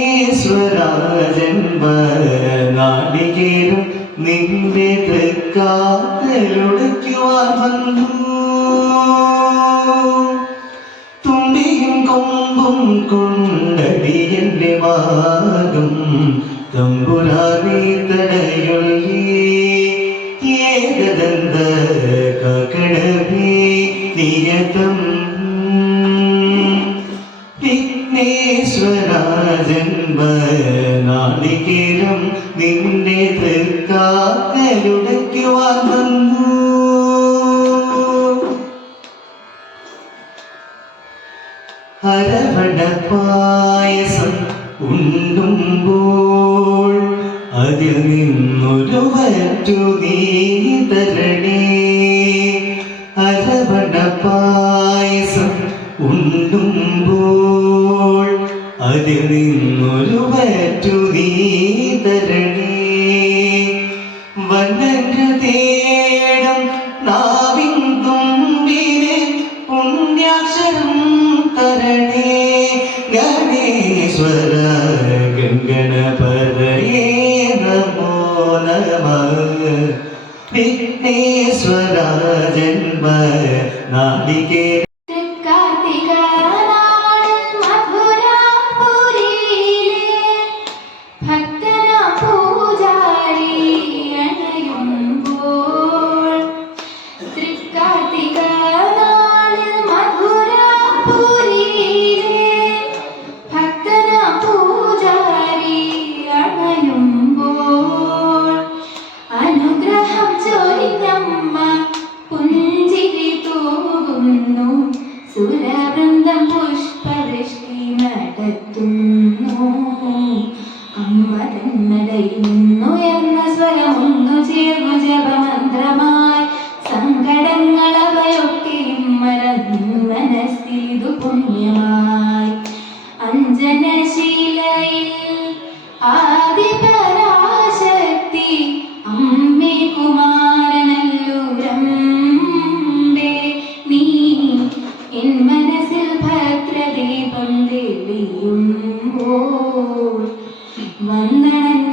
ഈശ്വരാജന്മ നാടികേരും നിന്റെ കൊമ്പും കൊണ്ടടിയന്റെ മാകും തമ്പുരാനെ തടയൊല്ലി ഏകദന്ത കകടമേ നിയതം വിഘ്നേശ്വരാജന്മ നാളികേരം നിന്റെ തൃക്കാക്കലുടയ്ക്കുവാൻ വന്നു അരവണ പായസം ഉണ്ടുമ്പോൾ അതിൽ നിന്നൊരു വറ്റു നീ തരണേ. അരവണ പായസം ഉണ്ടുമ്പോൾ അതിൽ നിന്നൊരു വറ്റു നീ തരണേ വന്നന്റെ തേടം നാവിൻ തുമ്പിനെ പുണ്യാക്ഷരം തരണേ. ഗണേശ്വര ഗംഗണപതയേ നമോ നമ. വിഘ്നേശ്വര ജന്മ നാളികേ പോകുന്നു സുരവൃന്ദം പുഷ്പവൃഷ്ടി നടത്തുന്നു അമ്മ തന്നടയിൽ നിന്നുയർന്ന സ്വരമൊന്നു ചേർന്നു ജപമന്ത്രമായി. സങ്കടങ്ങൾ അവയൊക്കെയും മറന്നു മനസ്സിതു പുണ്യമായി. അഞ്ജനശീലയിൽ ആദിപ എൻ മനസ്സിൽ ഭദ്രദീപം തെളിയുമ്പോൾ വന്ദനം